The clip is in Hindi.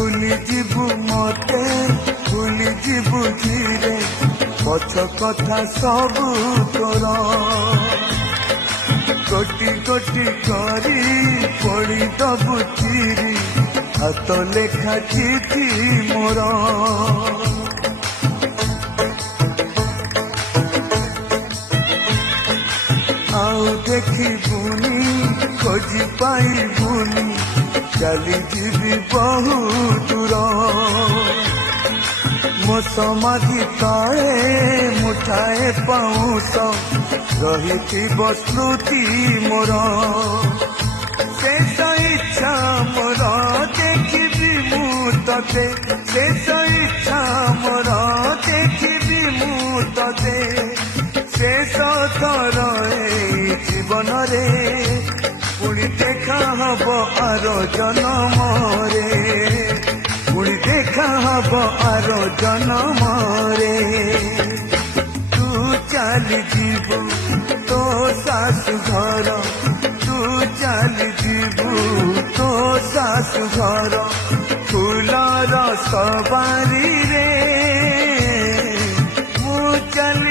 भूली जीवु मते भूली जीवु धीरे पछ कथा सबू तोर कोटि कोटि करी पड़ी दबु चिरी हाथ लेखा चिठी मोर आउ देखिबुनी खोजी पाइबुनी चली जीवी बहु दूर मो समाधि तले मुठाए पाऊस रही स्मृति मोर शेष इच्छा मोर देखिबी मु तते शेष इच्छा मोर देखिबी मु तते शेष थर जीवन रे पुणी देखा हब आर जन्म रे पुणी देखा हब आर जन्म रे तू चली जीवु तो सासु घर तू चली जीवु तो सासु घर फूलर सवारी रे मु चली